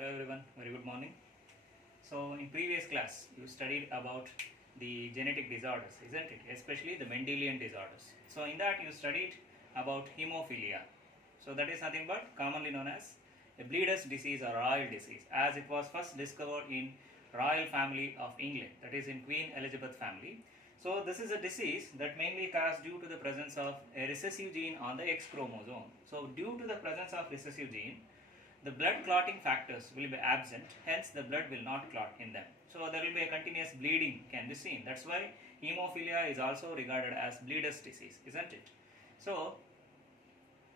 Hello everyone, very good morning. So in previous class you studied about the genetic disorders, isn't it? Especially the Mendelian disorders. So in that you studied about hemophilia. So that is nothing but commonly known as a bleeder's disease or royal disease, as it was first discovered in royal family of England, that is in Queen Elizabeth family. So this is a disease that mainly caused due to the presence of a recessive gene on the X chromosome. So due to the presence of recessive gene, the blood clotting factors will be absent, hence the blood will not clot in them. So there will be a continuous bleeding can be seen. That's why hemophilia is also regarded as bleeder's disease, isn't it? So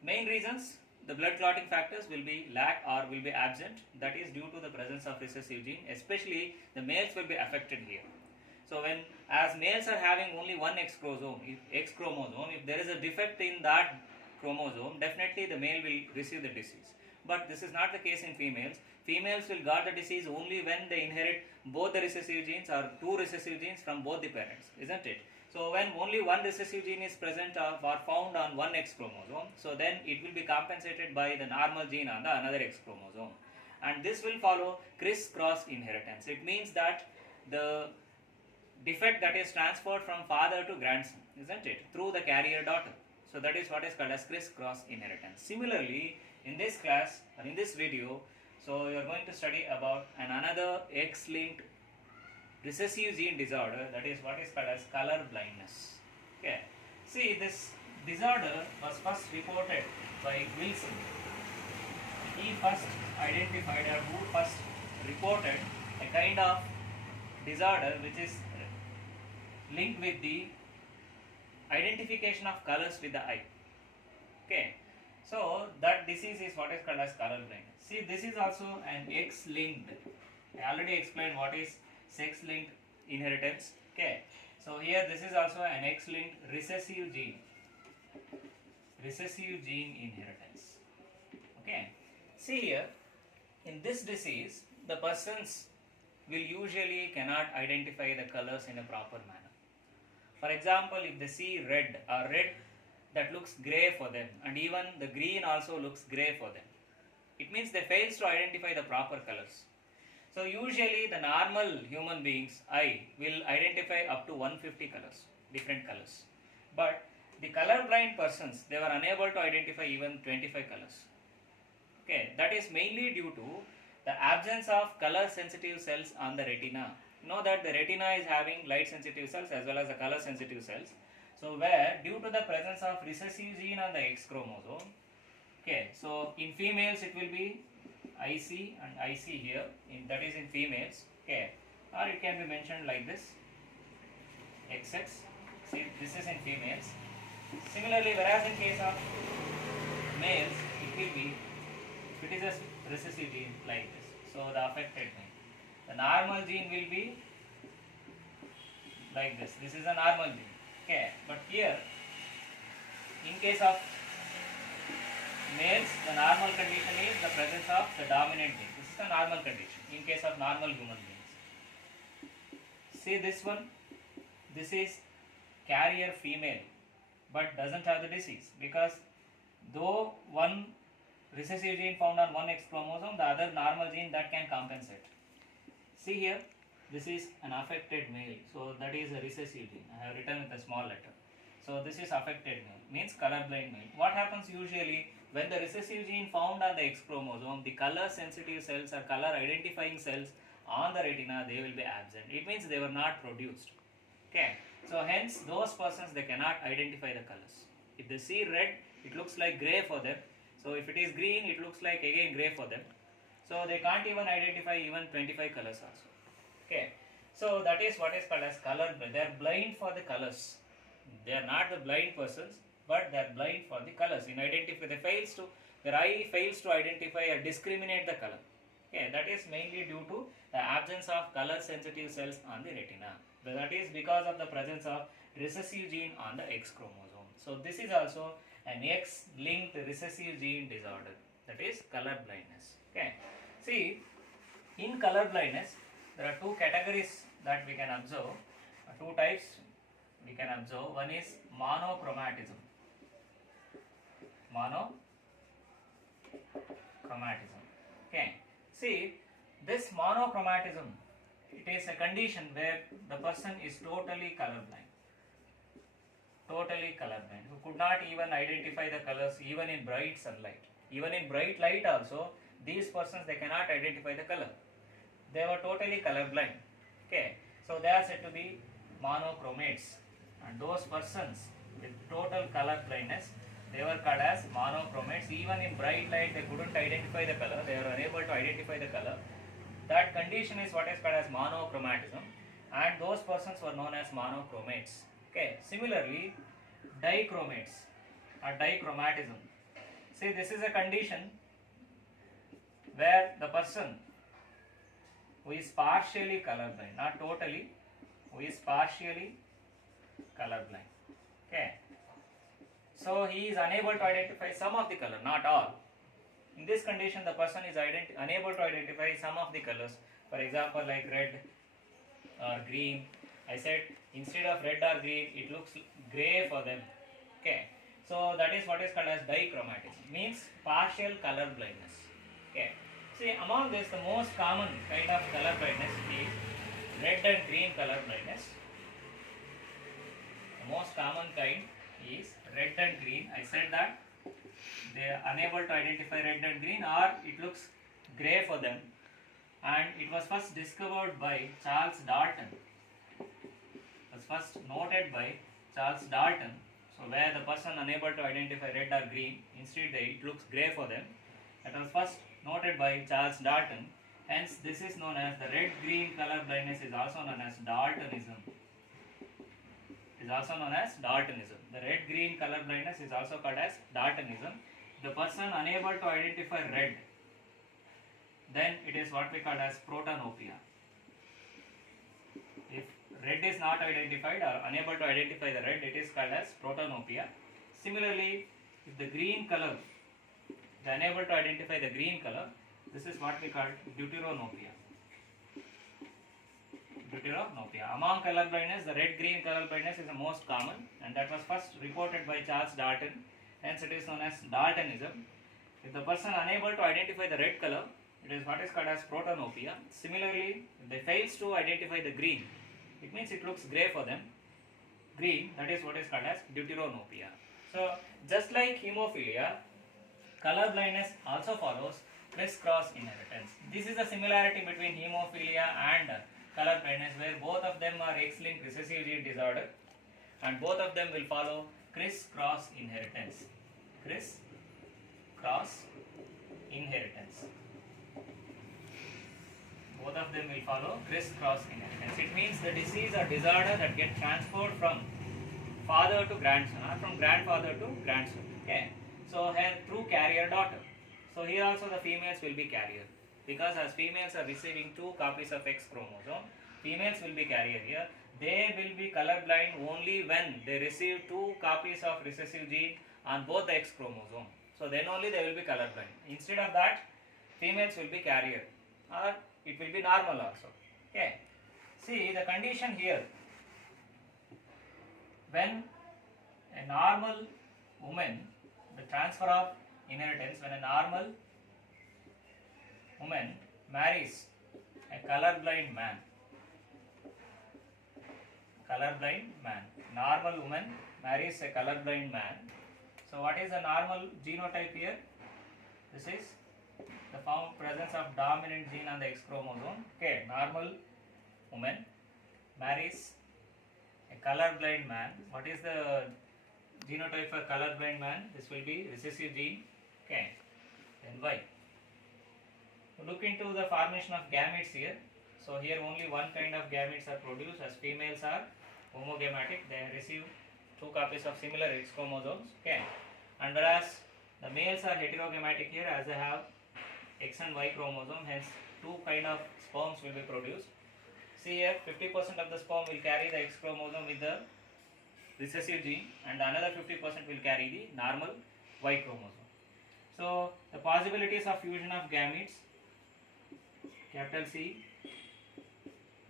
main reasons, the blood clotting factors will be lack or will be absent, that is due to the presence of recessive gene, especially the males will be affected here. So when as males are having only one X chromosome, if there is a defect in that chromosome, definitely the male will receive the disease. But this is not the case in females. Females will got the disease only when they inherit both the recessive genes or two recessive genes from both the parents, isn't it? So when only one recessive gene is present or found on one X chromosome, so then it will be compensated by the normal gene on the another X chromosome. And this will follow criss-cross inheritance. It means that the defect that is transferred from father to grandson, isn't it, through the carrier daughter. So that is what is called as criss-cross inheritance. Similarly, in this class or in this video, so you are going to study about another X-linked recessive gene disorder, that is what is called as color blindness. Okay, see, this disorder was first reported by Wilson. He first identified or who first reported a kind of disorder which is linked with the identification of colors with the eye. Okay, so that disease is what is called as color blindness. See, this is also an X-linked. I already explained what is sex-linked inheritance. Okay, so here this is also an X-linked recessive gene inheritance. Okay, see here, in this disease the persons will usually cannot identify the colors in a proper manner. For example, if they see red that looks grey for them, and even the green also looks grey for them, it means they fails to identify the proper colors. So usually the normal human beings eye will identify up to 150 colors, different colors. But the colorblind persons, they were unable to identify even 25 colors. Okay, that is mainly due to the absence of color sensitive cells on the retina. You know that the retina is having light sensitive cells as well as the color sensitive cells. So where due to the presence of recessive gene on the X chromosome, okay, so in females it will be IC and IC here, that is in females, okay, or it can be mentioned like this, XX. See, this is in females. Similarly, whereas in case of males, it will be, if it is a recessive gene like this, so the affected male, the normal gene will be like this. This is a normal gene. Okay, but here, in case of males, the normal condition is the presence of the dominant gene. This is the normal condition in case of normal human beings. See this one, this is carrier female, but doesn't have the disease, because though one recessive gene found on one X chromosome, the other normal gene that can compensate. See here, this is an affected male, so that is a recessive gene. I have written with a small letter. So this is affected male, means colorblind male. What happens usually when the recessive gene found on the X chromosome, the color sensitive cells or color identifying cells on the retina, they will be absent. It means they were not produced. Okay, so hence those persons, they cannot identify the colors. If they see red, it looks like grey for them. So if it is green, it looks like again grey for them. So they can't even identify even 25 colors also. Okay, so that is what is called as color. They are blind for the colors. They are not the blind persons, but they are blind for the colors. In identify, their eye fails to identify or discriminate the color. Okay, that is mainly due to the absence of color sensitive cells on the retina. That is because of the presence of recessive gene on the X chromosome. So this is also an X-linked recessive gene disorder, that is color blindness. Okay, see, in color blindness there are two categories that we can observe, two types we can observe. One is monochromatism. Monochromatism. Okay. See, this monochromatism, it is a condition where the person is totally colorblind. Totally colorblind, who could not even identify the colors even in bright sunlight. Even in bright light also, these persons, they cannot identify the color. They were totally colorblind. Okay, so they are said to be monochromates, and those persons with total color blindness, they were called as monochromates. Even in bright light, they couldn't identify the color. They were unable to identify the color. That condition is what is called as monochromatism, and those persons were known as monochromates. Okay. Similarly, dichromates or dichromatism. See, this is a condition where the person who is partially colorblind, not totally, who is partially colorblind. Okay. So he is unable to identify some of the color, not all. In this condition, the person is unable to identify some of the colors. For example, like red or green. I said instead of red or green, it looks grey for them. Okay. So that is what is called as dichromatism. Means partial color blindness. Okay. See, among this, the most common kind of color blindness is red and green color blindness. The most common kind is red and green. I said that they are unable to identify red and green, or it looks grey for them, and it was first discovered by Charles Dalton. It was first noted by Charles Dalton. So where the person unable to identify red or green, instead it looks grey for them. That was first noted by Charles Dalton. Hence this is known as the red-green color blindness, is also known as Daltonism. Is also known as Daltonism. The red-green color blindness is also called as Daltonism. The person unable to identify red, then it is what we call as protanopia. If red is not identified or unable to identify the red, it is called as protanopia. Similarly, if the green color, they are unable to identify the green color, this is what we call deuteranopia. Deuteranopia. Among color blindness, the red-green color blindness is the most common, and that was first reported by Charles Dalton. Hence it is known as Daltonism. If the person unable to identify the red color, it is what is called as protanopia. Similarly, if they fails to identify the green, it means it looks grey for them. Green, that is what is called as deuteranopia. So just like hemophilia, color blindness also follows criss-cross inheritance. This is the similarity between hemophilia and color blindness, where both of them are X-linked recessive gene disorder, and both of them will follow criss-cross inheritance. Criss-cross inheritance. Both of them will follow criss-cross inheritance. It means the disease or disorder that gets transferred from father to grandson, or from grandfather to grandson. Okay. So here through carrier daughter. So here also the females will be carrier, because as females are receiving 2 copies of X chromosome, females will be carrier here. They will be colorblind only when they receive 2 copies of recessive gene on both the X chromosome. So then only they will be colorblind. Instead of that, females will be carrier, or it will be normal also. Okay. See the condition here. When a normal woman, the transfer of inheritance, when a normal woman marries a colorblind man. Normal woman marries a colorblind man. So what is the normal genotype here? This is the found presence of dominant gene on the X chromosome. Okay, normal woman marries a colorblind man. What is the genotype for colorblind man? This will be recessive gene. Okay, then Y. Look into the formation of gametes here. So here only one kind of gametes are produced, as females are homogametic. They receive 2 copies of similar X chromosomes. Okay, and whereas the males are heterogametic here, as they have X and Y chromosome. Hence 2 kind of sperms will be produced. See here, 50% of the sperm will carry the X chromosome with the recessive gene, and another 50% will carry the normal Y chromosome. So the possibilities of fusion of gametes, capital C,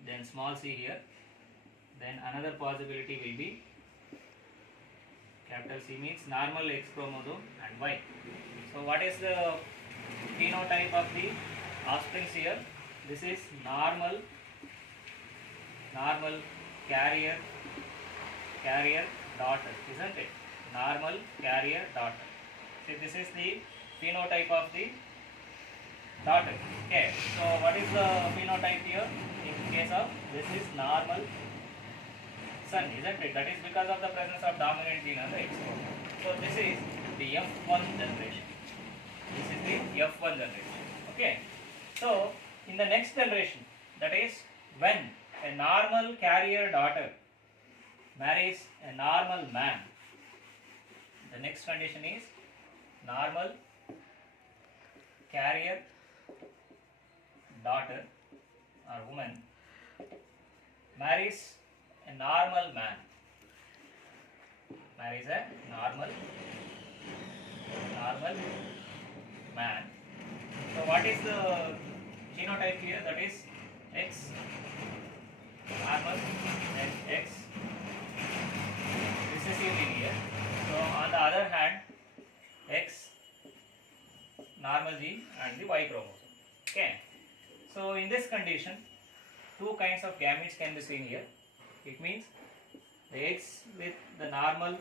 then small c here, then another possibility will be capital C, means normal X chromosome and Y. So what is the phenotype of the offsprings here. This is normal carrier daughter, isn't it? Normal carrier daughter. See, this is the phenotype of the daughter. Okay, so what is the phenotype here? In case of this is normal son, isn't it? That is because of the presence of dominant gene on the X chromosome. So this is the F1 generation. This is the F1 generation. Okay, so in the next generation, that is when a normal carrier daughter marries a normal man, the next condition is normal carrier daughter or woman marries a normal man, marries a normal man. So what is the genotype here? That is X normal and X recessive gene here. So on the other hand, X normal gene and the Y chromosome. Okay. So in this condition, two kinds of gametes can be seen here. It means the eggs with the normal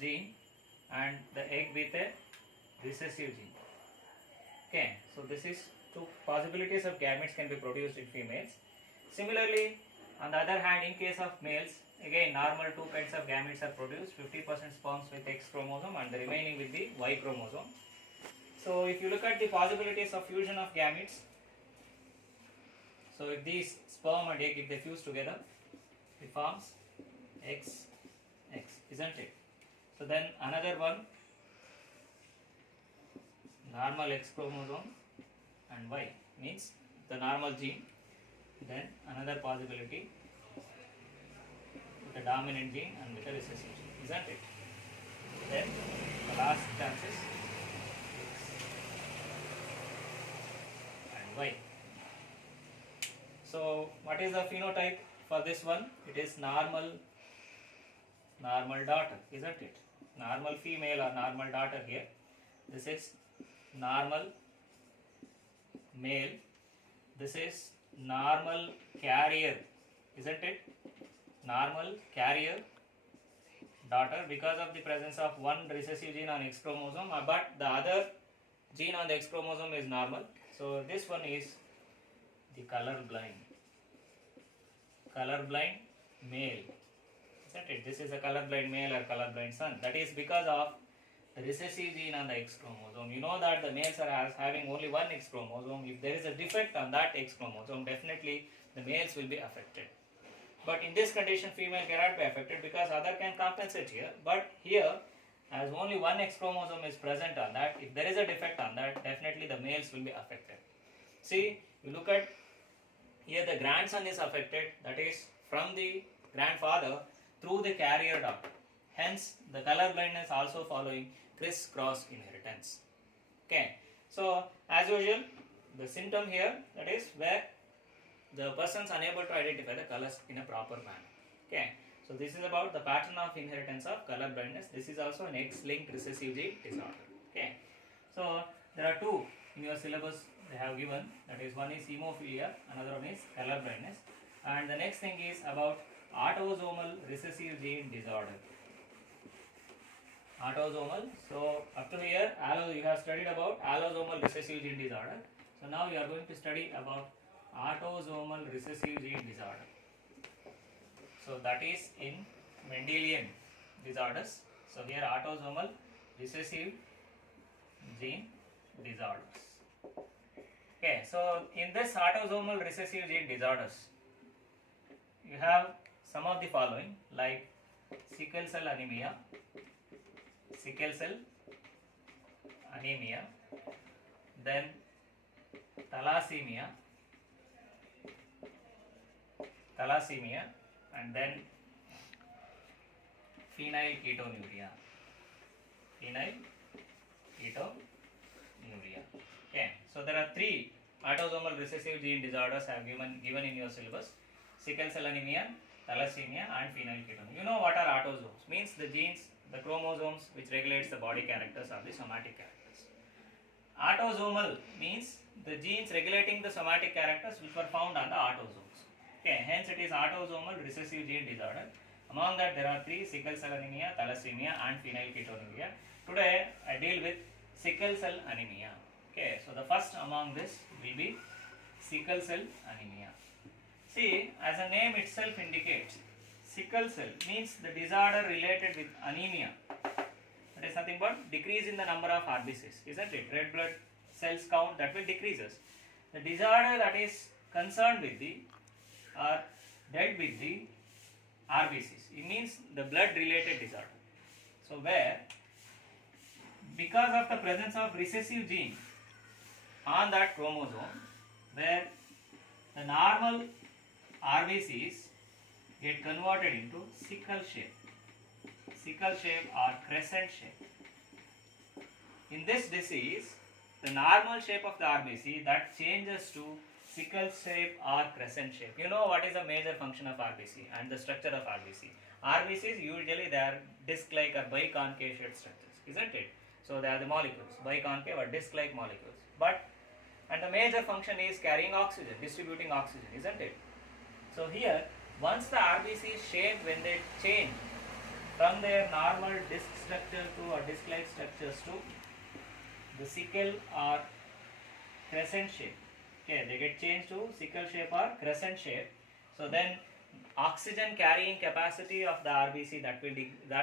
gene and the egg with a recessive gene. Okay, so this is two possibilities of gametes can be produced in females. Similarly, on the other hand, in case of males, again normal two kinds of gametes are produced, 50% sperms with X chromosome and the remaining with the Y chromosome. So if you look at the possibilities of fusion of gametes, so if these sperm and egg, if they fuse together, it forms X, isn't it? So then another one, normal X chromosome and Y, means the normal gene. Then another possibility with the dominant gene and with the recessive gene, isn't it? Then the last chance is X and Y. So what is the phenotype for this one? It is normal daughter, isn't it? Normal female or normal daughter here. This is normal male. This is normal carrier, isn't it? Normal carrier daughter because of the presence of one recessive gene on X chromosome, but the other gene on the X chromosome is normal. So this one is the color blind male, isn't it? This is a color blind male or color blind son. That is because of the recessive gene on the X chromosome. You know that the males are having only one X chromosome. If there is a defect on that X chromosome, definitely the males will be affected. But in this condition, female cannot be affected because other can compensate here. But here, as only one X chromosome is present on that, if there is a defect on that, definitely the males will be affected. See, you look at here, the grandson is affected, that is from the grandfather through the carrier daughter. Hence, the color blindness also following criss-cross inheritance. Okay, so as usual, the symptom here, that is where the person is unable to identify the colors in a proper manner. Okay, so this is about the pattern of inheritance of color blindness. This is also an X-linked recessive gene disorder. Okay, so there are two in your syllabus they have given, that is one is hemophilia, another one is color blindness, and the next thing is about autosomal recessive gene disorder. Autosomal, so up to here you have studied about allosomal recessive gene disorder. So now you are going to study about autosomal recessive gene disorder. So that is in Mendelian disorders. So here autosomal recessive gene disorders. Okay, so in this autosomal recessive gene disorders, you have some of the following like sickle cell anemia, then thalassemia, and then phenylketonuria. Okay, so there are three autosomal recessive gene disorders I have given in your syllabus: sickle cell anemia, thalassemia, and phenylketonuria. You know what are autosomes? Means the genes, the chromosomes which regulates the body characters or the somatic characters. Autosomal means the genes regulating the somatic characters which were found on the autosomes. Okay, hence it is autosomal recessive gene disorder. Among that there are three: sickle cell anemia, thalassemia and phenylketonuria. Today I deal with sickle cell anemia. Okay, so the first among this will be sickle cell anemia. See, as the name itself indicates, sickle cell means the disorder related with anemia. That is nothing but decrease in the number of RBCs, isn't it? Red blood cells count, that will decreases. The disorder that is concerned with the or dealt with the RBCs, it means the blood related disorder. So where because of the presence of recessive gene on that chromosome, where the normal RBCs get converted into sickle shape or crescent shape. In this disease, the normal shape of the RBC that changes to sickle shape or crescent shape. You know what is the major function of RBC and the structure of RBC. RBCs usually they are disc-like or biconcave shaped structures, isn't it? So they are the molecules, biconcave or disc-like molecules. And the major function is carrying oxygen, distributing oxygen, isn't it? So here, once the RBC is shaped, when they change from their normal disc structure to or disc-like structures to the sickle or crescent shape. Okay, they get changed to sickle shape or crescent shape. So then oxygen carrying capacity of the RBC that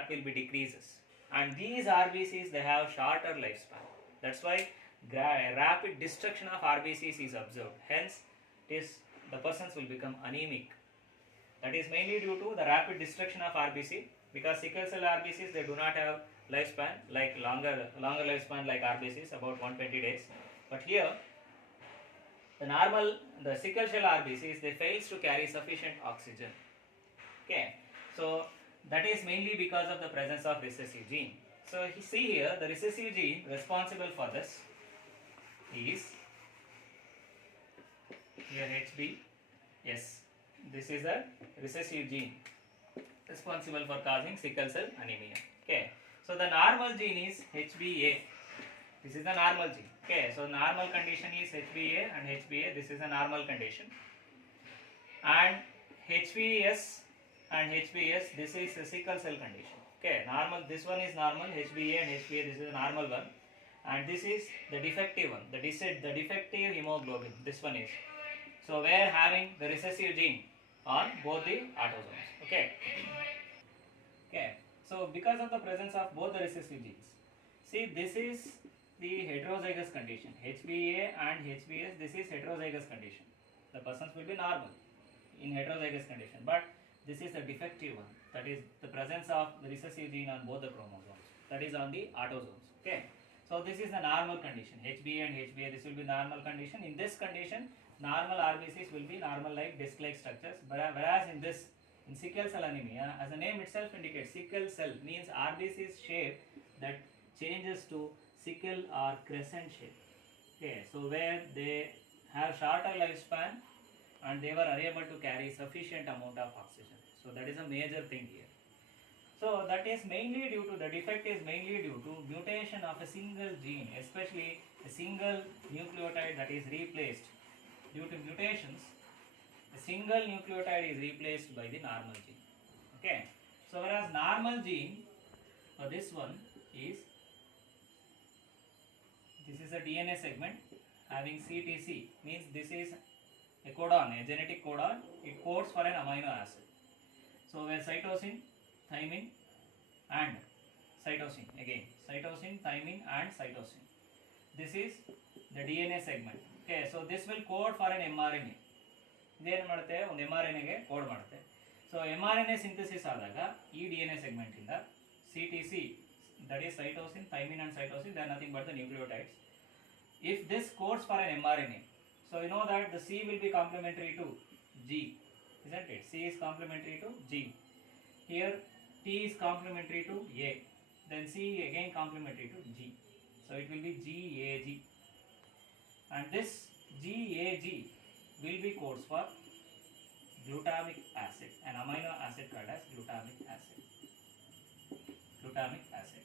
will be decreases. And these RBCs, they have shorter lifespan. That's why rapid destruction of RBCs is observed. Hence, the persons will become anemic. That is mainly due to the rapid destruction of RBC, because sickle cell RBCs, they do not have lifespan like longer lifespan like RBCs, about 120 days. But here, the sickle cell RBCs, they fails to carry sufficient oxygen. Okay, so that is mainly because of the presence of recessive gene. So see here, the recessive gene responsible for this is here HB. Yes, this is a recessive gene responsible for causing sickle cell anemia. Okay, so the normal gene is HBA. This is the normal gene. Okay, so normal condition is HBA and HBA. This is a normal condition. And HBS and HBS, this is a sickle cell condition. Okay, normal. This one is normal. HBA and HBA. This is a normal one. And this is the defective one. The defective hemoglobin. This one is. So we are having the recessive gene on both the autosomes. Okay. Okay. So because of the presence of both the recessive genes, see, this is the heterozygous condition. HBA and HBS. This is heterozygous condition. The persons will be normal in heterozygous condition, but this is the defective one. That is the presence of the recessive gene on both the chromosomes. That is on the autosomes. Okay. So this is the normal condition. HBA and HBA, this will be normal condition. In this condition, normal RBCs will be normal like disc-like structures. Whereas in sickle cell anemia, as the name itself indicates, sickle cell means RBC's shape that changes to sickle or crescent shape. Okay, so where they have shorter lifespan and they were unable to carry sufficient amount of oxygen. So that is a major thing here. So that is mainly due to, the defect is mainly due to mutation of a single gene, especially a single nucleotide that is replaced. Due to mutations, a single nucleotide is replaced by the normal gene. Okay. So whereas normal gene for this one is, this is a DNA segment having CTC, means this is a codon, a genetic codon. It codes for an amino acid. So where cytosine, thymine and cytosine, again cytosine, thymine and cytosine. This is the DNA segment. Okay, so this will code for an mRNA. ಇದೇನು ಮಾಡುತ್ತೆ, ಒಂದು mRNA code ಮಾಡುತ್ತೆ. So mRNA synthesis ಆದಾಗ ಈ DNA segment ಇಂದ CTC, that is cytosine, thymine and cytosine, they are nothing but the nucleotides. If this codes for an mRNA, so you know that the C will be complementary to G, isn't it? C is complementary to G. Here T is complementary to A, then C again complementary to G. So it will be GAG. And this GAG will be codes for glutamic acid, an amino acid called as glutamic acid. Glutamic acid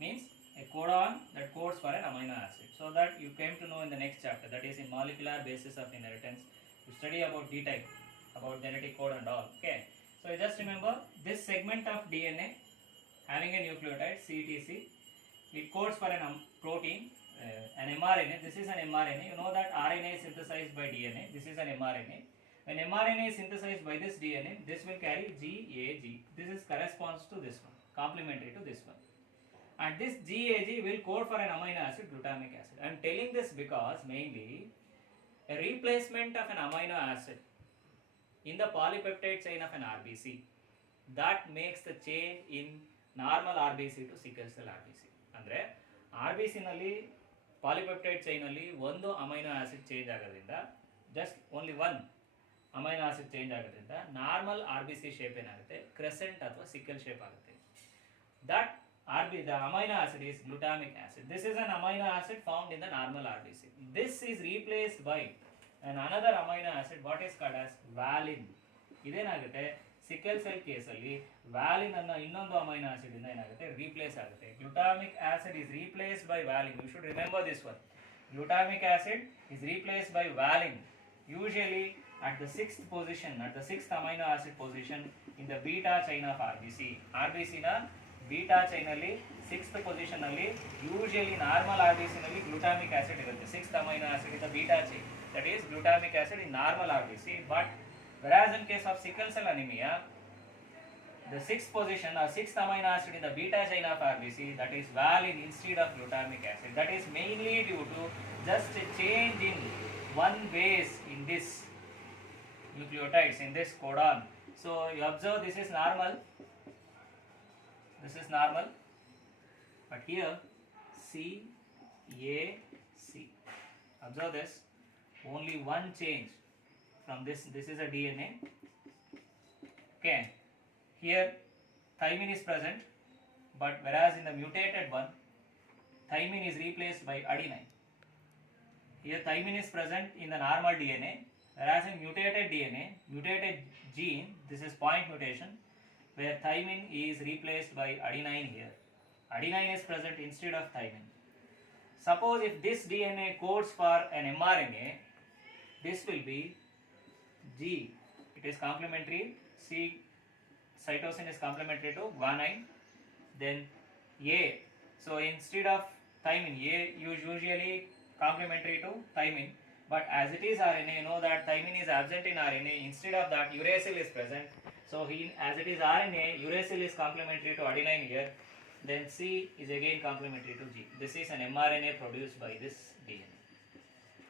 means a codon that codes for an amino acid. So that you came to know in the next chapter, that is in molecular basis of inheritance. You study about D type, about genetic code and all. Okay. So you just remember this segment of DNA having a nucleotide CTC, it codes for an protein, an mRNA. This is an mRNA. You know that RNA is synthesized by DNA. This is an mRNA. When mRNA is synthesized by this DNA, this will carry GAG. This is corresponds to this one, complementary to this one. And this GAG will code for an amino acid, glutamic acid. I am telling this because mainly a replacement of an amino acid in the polypeptide chain of an RBC, that makes the change in normal RBC to sickle cell RBC. ಅಂದರೆ RBC ನಲ್ಲಿ polypeptide chain ಅಲ್ಲಿ ಒಂದು amino acid change ಆಗೋದ್ರಿಂದ, just only one amino acid change ಆಗೋದ್ರಿಂದ normal RBC shape ಏನಾಗುತ್ತೆ, Crescent ಅಥವಾ sickle shape ಆಗುತ್ತೆ. That the amino acid is glutamic acid. This is an amino acid found in the normal RBC. This is replaced by another amino acid, what is called as valine. ಇದೇನಾಗುತ್ತೆ, sickle cell ಕೇಸಲ್ಲಿ valine ಅನ್ನ ಇನ್ನೊಂದು amino acid ಇಂದ ಏನಾಗುತ್ತೆ, replace ಆಗುತ್ತೆ. Glutamic acid is replaced by valine. You should remember this one. Glutamic acid is replaced by valine, usually at the sixth position, at the sixth amino acid position in the beta chain of RBC. RBC na beta chain ಅಲ್ಲಿ sixth position ಅಲ್ಲಿ usually normal RBC ನಲ್ಲಿ glutamic acid ಇರುತ್ತೆ. Sixth amino acid is the beta chain, that is glutamic acid in normal RBC. But whereas in case of sickle cell anemia, the sixth position or sixth amino acid in the beta chain of RBC, that is valine instead of glutamic acid. That is mainly due to just a change in one base in this nucleotides, in this codon. So you observe this is normal, this is normal, but here C A C, observe this, only one change from this is a DNA. Okay, here thymine is present, but whereas in the mutated one thymine is replaced by adenine. Here thymine is present in the normal DNA, whereas in mutated DNA, mutated gene, this is point mutation, where thymine is replaced by adenine. Here adenine is present instead of thymine. Suppose if this DNA codes for an mRNA, this will be G, it is complementary, C cytosine is complementary to guanine, then A, so instead of thymine, A is usually complementary to thymine, but as it is RNA, you know that thymine is absent in RNA, instead of that uracil is present. So as it is RNA, uracil is complementary to adenine here, then C is again complementary to G. This is an mRNA produced by this DNA.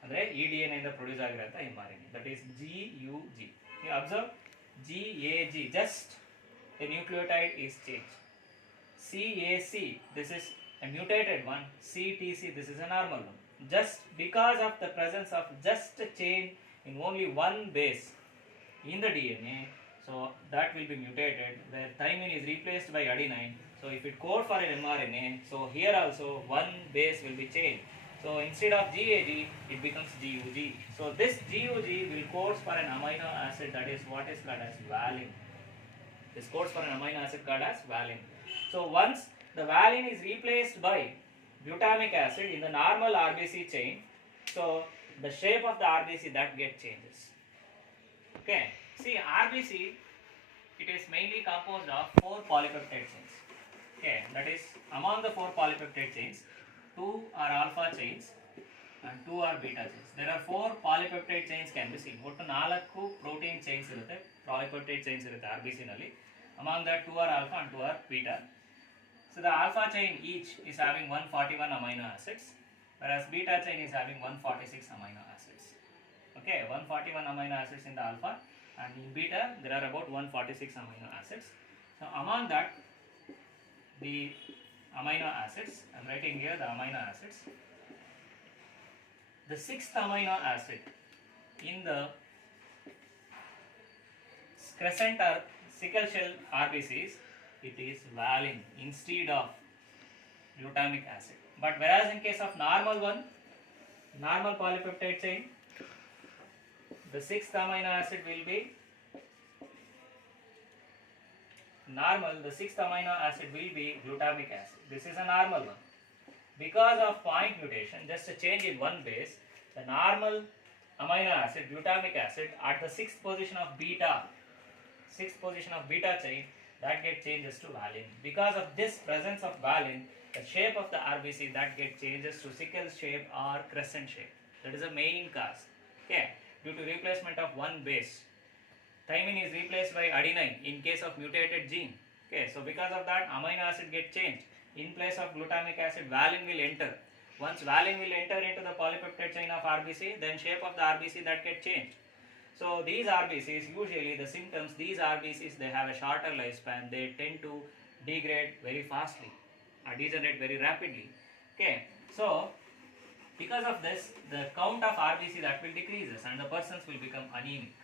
ಅಂದರೆ ಈ DNA ಇಂದ produce ಆಗಿರೋಂಥ mRNA, that is GUG. You observe GAG, just a nucleotide is changed. CAC, this is a mutated one. CTC, this is a normal one. Just because of the presence of just a change in only one base in the DNA, so that will be mutated, where thymine is replaced by adenine. So if it codes for an mRNA, so here also one base will be changed. So instead of GAG, it becomes GUG. So this GUG will code for an amino acid, that is what is called as valine. This codes for an amino acid called as valine. So once the valine is replaced by glutamic acid in the normal RBC chain, so the shape of the RBC that get changes. Okay, see RBC, it is mainly composed of 4 polypeptide chains. Okay, that is among the 4 polypeptide chains, 2 are alpha chains and 2 are beta chains. There are 4 polypeptide chains can be seen. ಒಟ್ಟು 4 protein chains ಇರುತ್ತೆ, polypeptide chains ಇರುತ್ತೆ RBC ನಲ್ಲಿ. Among that 2 are alpha and 2 are beta. So the alpha chain each is having 141 amino acids, whereas beta chain is having 146 amino acids. Okay, 141 amino acids in the alpha, and in beta there are about 146 amino acids. So among that, the amino acids, I am writing here the amino acids. The 6th amino acid in the crescent or sickle cell RBCs, it is valine instead of glutamic acid. But whereas in case of normal one, normal polypeptide chain, the 6th amino acid will be normal, the 6th amino acid will be glutamic acid. This is a normal one. Because of point mutation, just a change in one base, the normal amino acid, glutamic acid, at the sixth position of beta chain, that get changes to valine. Because of this presence of valine, the shape of the RBC that get changes to sickle shape or crescent shape. That is the main cause. Okay, due to replacement of one base. Thymine is replaced by adenine in case of mutated gene. Okay, so because of that, amino acid get changed. In place of glutamic acid, valine will enter. Once valine will enter into the polypeptide chain of RBC, then shape of the RBC that get changed. So these RBCs, usually the symptoms, these RBCs, they have a shorter lifespan. They tend to degrade very fastly or degenerate very rapidly. Okay, so because of this, the count of RBC that will decreases and the persons will become anemic.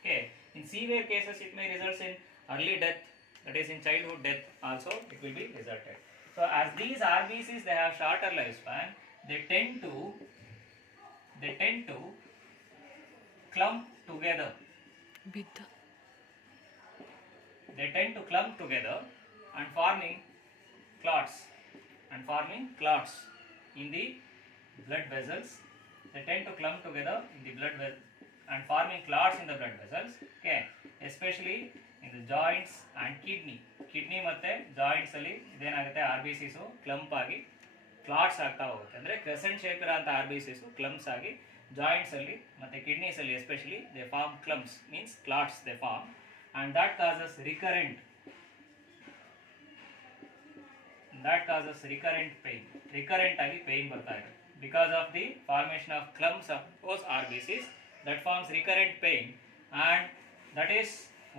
Okay, in severe cases, it may result in early death, that is in childhood death also it will be resulted. So as these RBCs, they have shorter lifespan, they tend to clump together. They tend to clump together and forming clots in the blood vessels. They tend to clump together in the blood vessels and forming clots in the blood vessels. Okay, especially in the joints and kidney ಮತ್ತೆ joints ಅಲ್ಲಿ ಇದೇನಾಗುತ್ತೆ RBCs clump ಆಗಿ clots ಆಗ್ತಾ ಹೋಗುತ್ತೆ. ಅಂದರೆ crescent shape ಇರೋಂಥ RBCs clumps ಆಗಿ joints ಅಲ್ಲಿ ಮತ್ತೆ ಕಿಡ್ನೀಸ್ ಅಲ್ಲಿ especially they form clumps, means clots they form, and that causes recurrent pain. Recurrent ಆಗಿ pain ಬರ್ತಾ ಇದೆ because of the formation of clumps of those RBCs that forms recurrent pain, and that is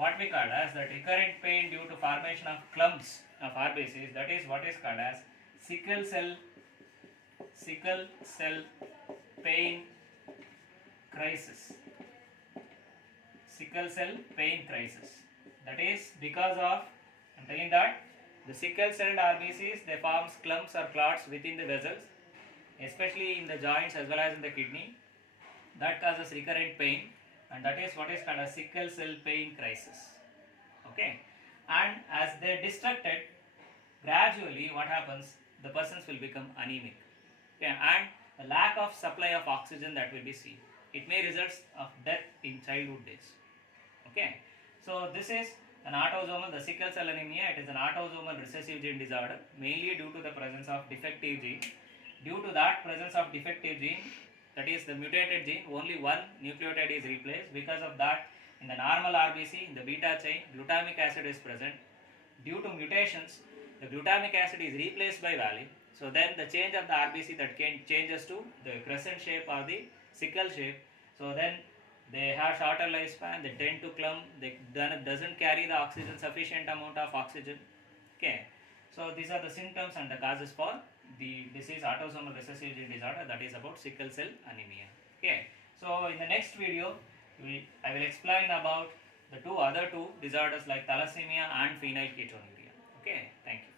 what we call as the recurrent pain due to formation of clumps of RBCs. That is what is called as sickle cell pain crisis. Sickle cell pain crisis. That is because of, I am telling that the sickle cell RBCs, they forms clumps or clots within the vessels, especially in the joints as well as in the kidney. That causes recurrent pain, and that is what is called a sickle cell pain crisis. Okay, and as they are destructed, gradually what happens, the persons will become anemic. Okay, and the lack of supply of oxygen that will be seen. It may result of death in childhood days. Okay, so this is an autosomal, the sickle cell anemia. It is an autosomal recessive gene disorder, mainly due to the presence of defective gene. Due to that presence of defective gene, that is the mutated gene, only one nucleotide is replaced. Because of that, in the normal RBC, in the beta chain, glutamic acid is present. Due to mutations, the glutamic acid is replaced by valine. So then the change of the RBC that changes to the crescent shape or the sickle shape. So then they have shorter lifespan, they tend to clump, they doesn't carry the oxygen, sufficient amount of oxygen. Okay, so these are the symptoms and the causes for the disease autosomal recessive gene disorder, that is about sickle cell anemia. Okay, so in the next video I will explain about the other two disorders like thalassemia and phenylketonuria. Okay, thank you.